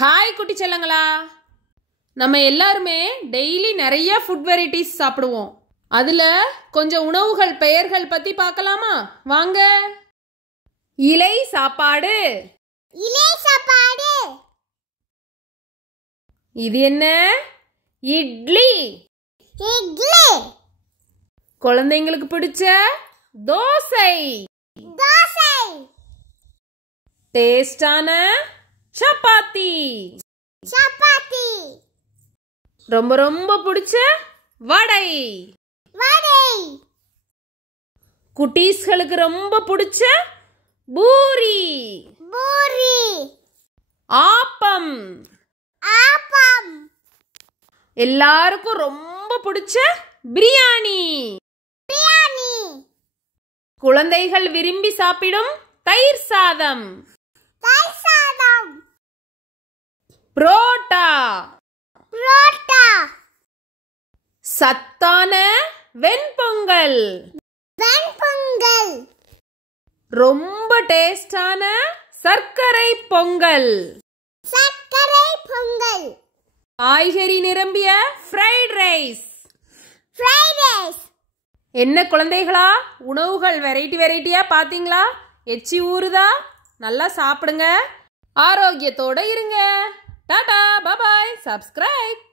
Hi குட்டி செல்லங்களா, நம்ம எல்லாருமே டெய்லி நிறைய ஃபுட் வெரைட்டிஸ் சாப்பிடுவோம். அதுல கொஞ்சம் உணவுகள் பெயர்கள் பத்தி பார்க்கலாமா? வாங்க. இலை சாப்பாடு. இலை சாப்பாடு. இது என்ன? இட்லி. இட்லி. குழந்தைங்களுக்கு பிடிச்ச தோசை. தோசை. டேஸ்டான சப்பாத்தி. சப்பாத்தி. ரொம்ப ரொம்ப பிடிச்ச வடை. வடை. குட்டீஸ்களுக்கு ரொம்ப பிடிச்ச பூரி. பூரி. ஆப்பம். ஆப்பம். எல்லாருக்கும் ரொம்ப பிடிச்ச பிரியாணி. பிரியாணி. குழந்தைகள் விரும்பி சாப்பிடும் தயிர் சாதம். தயிர் சாதம். புரோட்டா. புரோட்டா. சத்தான வெண்பொங்கல். வெண்பொங்கல். ரொம்ப டேஸ்டான சர்க்கரை பொங்கல். சர்க்கரை பொங்கல். காய்கறி நிரம்பிய ஃப்ரைட் ரைஸ். Fried rice. என்ன குழந்தைகளா, உணவுகள் வெரைட்டியா பாத்தீங்களா? எச்சி ஊறுதா? நல்லா சாப்பிடுங்க, ஆரோக்கியத்தோட இருங்க. டாடா, பாய், சப்ஸ்கிரைப்.